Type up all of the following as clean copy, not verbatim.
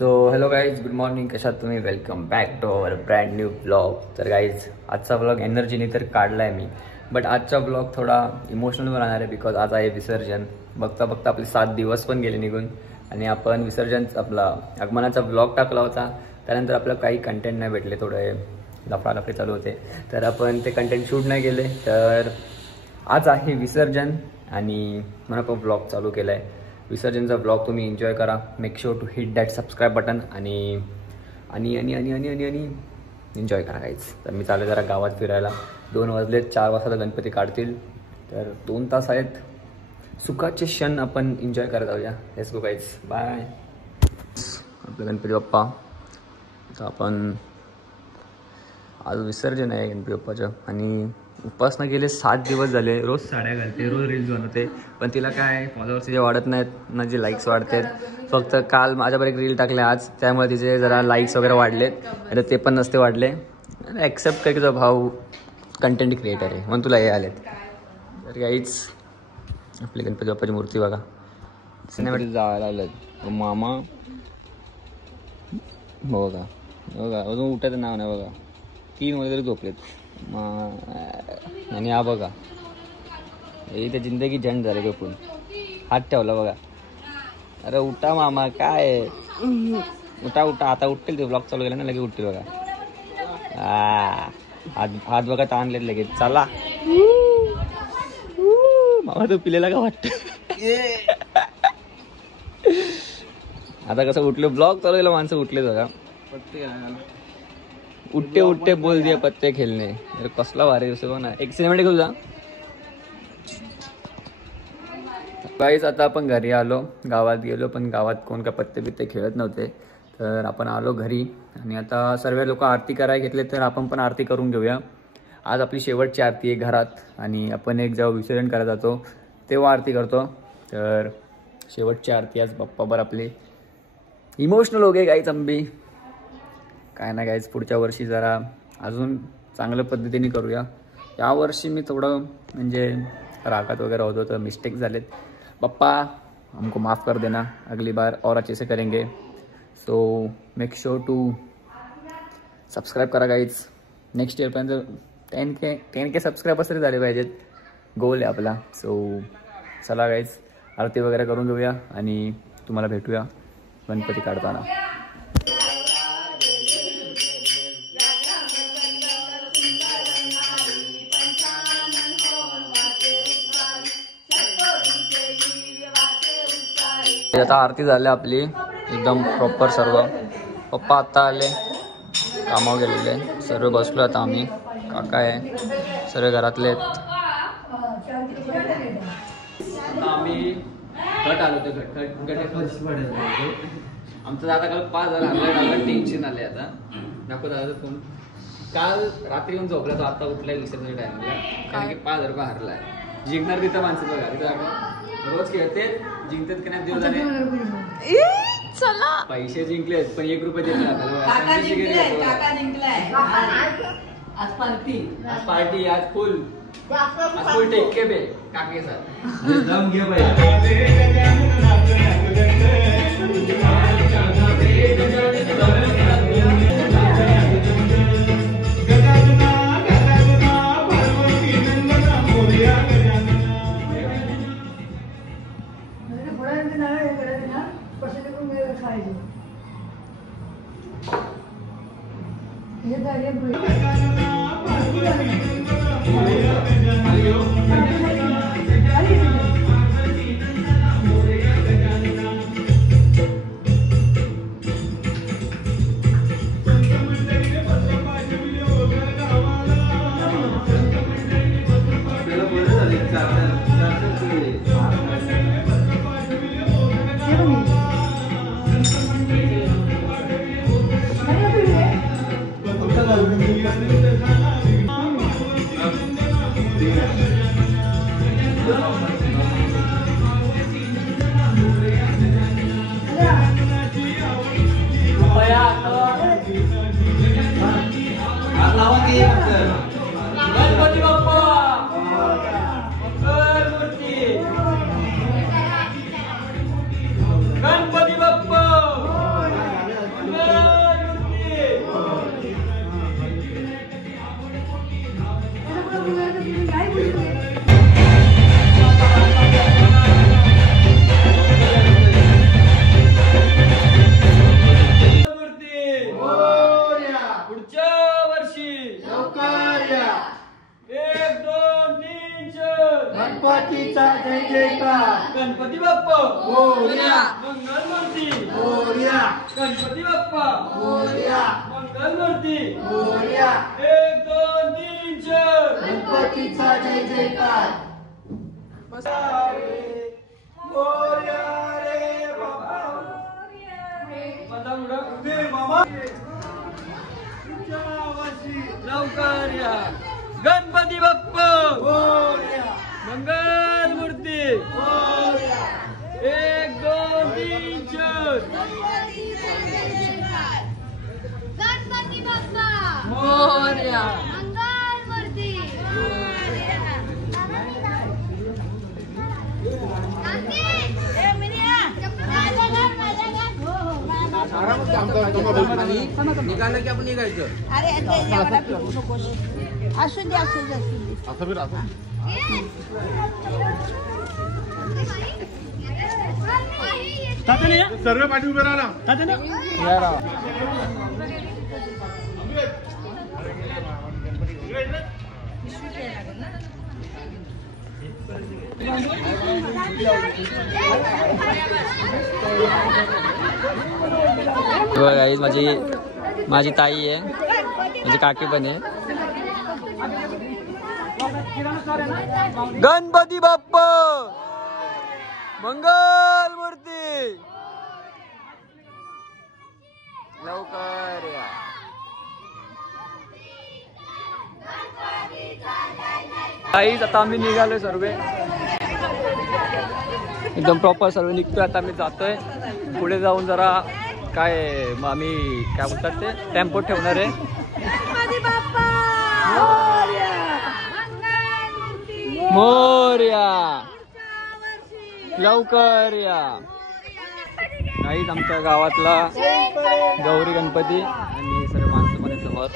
So hello guys, good morning. कशात तुम्ही? Welcome back to our brand new blog. तर guys, आजचा blog एनर्जीने तर काढला आहे मी, बट आजचा ब्लॉग थोडा इमोशनल राहणार आहे बिकॉज आज आहे विसर्जन. बघता बघता आपले 7 दिवस पण गेले निघून आणि आपण विसर्जन आपला आगमनाचा ब्लॉग टाकला होता. त्यानंतर आपल्याला काही कंटेंट नाही भेटले, थोडे लफडालफडे चालू होते, तर आपण ते कंटेंट शूट नाही केले. तर आज आहे विसर्जन आणि म्हणून आपण ब्लॉग चालू केला आहे. विसर्जनचा ब्लॉग तुम्ही एन्जॉय करा. Make sure to hit that subscribe button आणि आणि आणि आणि आणि आणि आणि एन्जॉय करा गाईज. तर मी चालू जरा गावात फिरायला. 2 वाजलेत, 4 वाजता गणपती काढतील, तर 2 तास आहेत. सुखाचे क्षण आपण एन्जॉय करत जाऊया. Let's go guys, bye. आपलं गणपती बाप्पा, तर आपण आज विसर्जन आहे गणपती बाप्पाचं आणि उपासना गेले 7 दिवस झाले. रोज साड्या घालते, रोज रील्स बनवते, पण तिला काय फॉलोअर्स तिचे वाढत नाहीत ना, जे लाईक्स वाढतात. फक्त काल माझ्यावर एक रील टाकले आज, त्यामुळे तिचे जरा लाईक्स वगैरे वाढलेत, आणि ते पण नसते वाढले. ॲक्सेप्ट कर की तुझा भाऊ कंटेंट क्रिएटर आहे म्हणून तुला हे आलेत. तर काहीच आपली गणपती बाप्पाची मूर्ती बघा, सिनेमॅटिक जायला आलं मामा बघा बघा. अजून उठायचं नाव नाही बघा, 3 वाजले तरी झोपलेत. आणि हा बघा, इथे जिंदगी झंड झाली. झोपून हात ठेवला बघा. अरे उठा मामा, काय उठा उठा, आता उठतील ते. ब्लॉग चालू केला ना, लगेच उठतील बघा. हात बघा ताणलेत लगेच. चला मामा, तो पिलेला का वाटत. आता कसं उठले, ब्लॉग चालू केला, माणसं उठले बघा. उठते उठते बोल दिया पत्ते खेळणे. अरे कसला भारी दिसतो ना. एक सिनेमॅटिक तुझा गाईज. आता आपण घरी आलो, गावात गेलो, पण गावात कोण का पत्ते बित्ते खेळत नव्हते, तर आपण आलो घरी. आणि आता सर्व लोक आरती करायला घेतले, तर आपण पण आरती करून घेऊया. आज आपली शेवटची आरती आहे घरात, आणि आपण एक जेव्हा विसर्जन करायला जातो तेव्हा आरती करतो. तर शेवटची आरती आज बाप्पावर आपली. इमोशनल हो गए गाईज आंबी. काय ना गाईज, पुढच्या वर्षी जरा अजून चांगल्या पद्धतीने करूया. यावर्षी मी थोडं म्हणजे रागात वगैरे होतो, तर मिस्टेक झालेत. पप्पा हमको माफ़ कर देना, अगली बार और अच्छे से करेंगे. So make sure to subscribe करा गाईज. नेक्स्ट इयरपर्यंत 10K सबस्क्राईबर्स तरी झाले पाहिजेत, गोल आहे आपला. सो चला गाईज, आरती वगैरे करून घेऊया आणि तुम्हाला भेटूया गणपती काढताना. आता आरती झाली आपली एकदम प्रॉपर सर्व. पप्पा आत्ता आले, कामावर गेलेले. सर्व बसलो आता आम्ही. काका आहे, सर्व घरातले आहेत. आता आम्ही घट आलो होतो. आमचं आता काल 5 हजार टेन्शन आले. आता दाखवत आलं फोन. काल रात्री येऊन झोपला तो, आता उठलाय विसरण्याच्या टायमाला, कारण की 5,000 रुपये हरलाय. जिंकणार तिथं माणसं बघा, तिथं रोज खेळते, जिंकतात की नाही देऊ जाणे. पैसे जिंकलेत पण 1 रुपये देत आज पार्टी आज फुल टेक्के पे काके साथ दम घे भाई. गणपती बाप्पा गणपती बाप्पा गणपतीचा जय जयकार. गणपती बाप्पा मोरया. मंगलमूर्ती मोरया. गणपती बाप्पा मोरया. मंगलमूर्ती मोरया. 1 2 3 4 गणपतीचा जय जयकार. मोरया रे बाबा. माझा मुडा दे मामा. लवकर या गणपती बाप्पा मोरया. मंगलमूर्ती मोरया. 1 2 3 4 गणपती बाप्पा मोरया. मंगलमूर्ती निघालं की आपण निघायचं. अरे एवढा पिकू नकोस. असू दे असू दे असू दे. असं बी असं सर्व पाठी उभे राहा. गाईज माझी ताई आहे, माझी काकी पण आहे. गणपती बाप्पा मंगलमूर्ती लवकर या. गाईज आता आम्ही निघालोय सर्व, एकदम प्रॉपर सर्व निघतोय. आता आम्ही जातोय पुढे जाऊन जरा काय मग आम्ही काय बोलतात ते टेम्पो ठेवणार आहे. मोरया लवकर या. काहीच आमच्या गावातला गौरी गणपती आणि सर्व माणसं मध्ये समोर.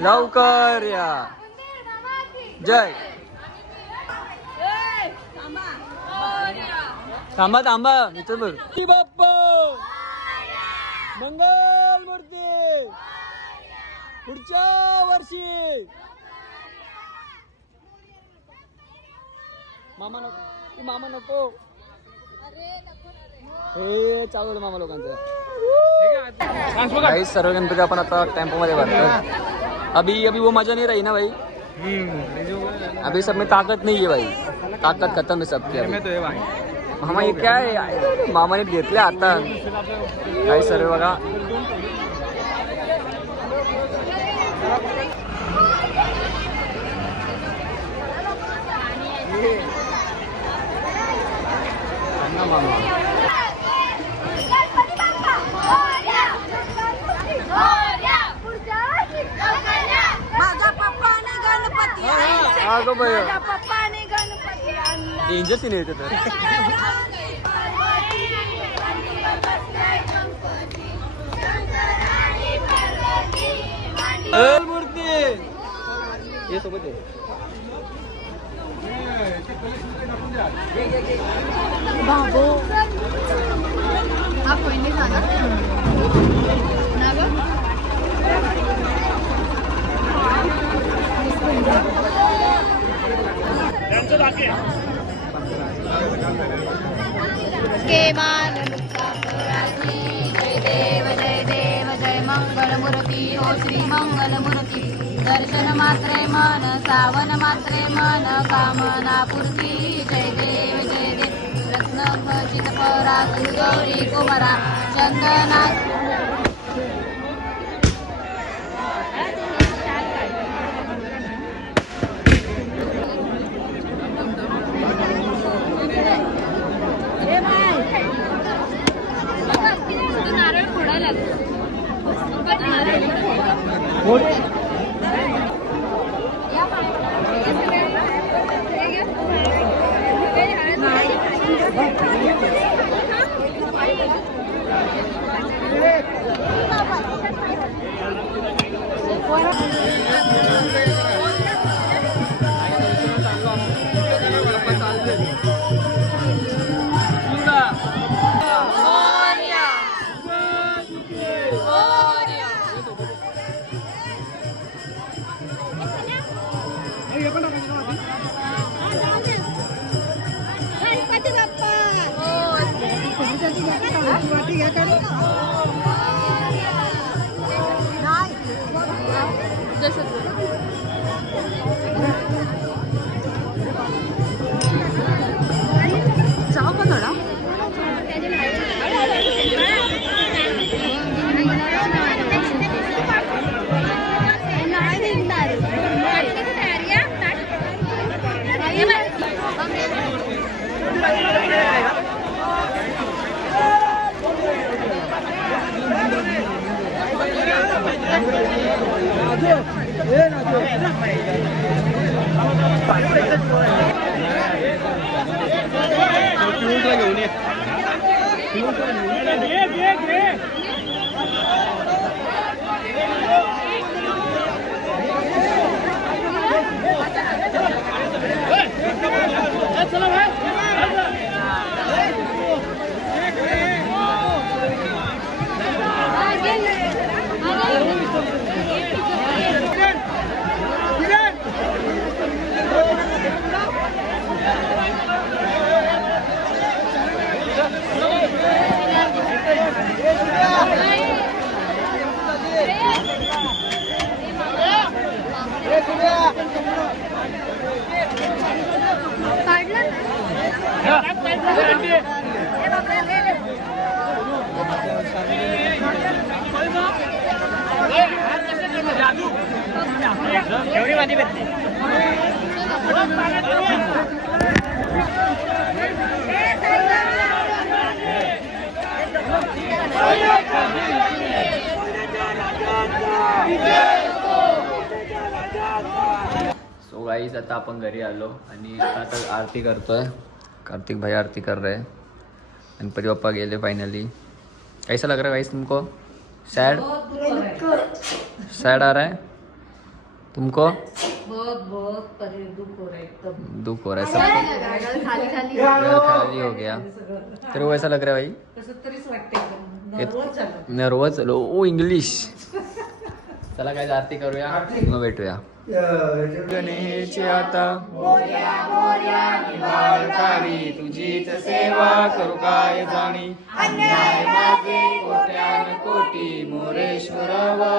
लवकर या. जय. थांबा थांबा इथं बघ. बाप्पा मंगलमूर्ती पुढच्या वर्षी. मामा नको, मामा नको. हे चालू आहे मामा लोकांचं. भाई सर्व गणपती आपण आता टेम्पो मध्ये भरतो. अभी वो मजा नहीं रही ना भाई. अभी सब में ताकत नहीं है भाई, ताकत खत्म है सबकी. मामा हे काय मामाने घेतले आता काही सर्व बघा. माझा पप्पाने गणपती अगं बाई माझ्या पप्पाने गणपती आणला. डेंजर सीन येते तर. मूर्ती ये सोबत आहे. बाबू हा पहिले झाला ना ग. के मान जय देव जय मंगलमूर्ती ओ श्री मंगलमूर्ती. दर्शन मात्रे मन सावन मात्रे मन कामना पूर्ती. जय देव रत्न खचित परा गौरी कुमारा चंदना. नारळ फोडायला घेऊन ये. एवढी माती भेटते. सो गाइस आता आपण घरी आलो आणि आता आरती करतोय. कार्तिक भाई आरती कर रहे हैं. गणपति बप्पा गेले फाइनली. कैसा लग रहा है गाइस तुमको? सैड सैड आ रहा है तुमको? बहुत दुख हो रहा है एकदम. दुख हो रहा है सबको. खाली हो गया. तेरे को ऐसा लग रहा है भाई? कसं तरीच वाटतंय. नर्वस झालो. ओ इंग्लिश. चला काय आरती करूया मग भेटूया. गणेश आता निवारकारी तुझीच सेवा करू काय जाणी अन्याय माझे कोट्यान कोटी मोरेश्वरावा.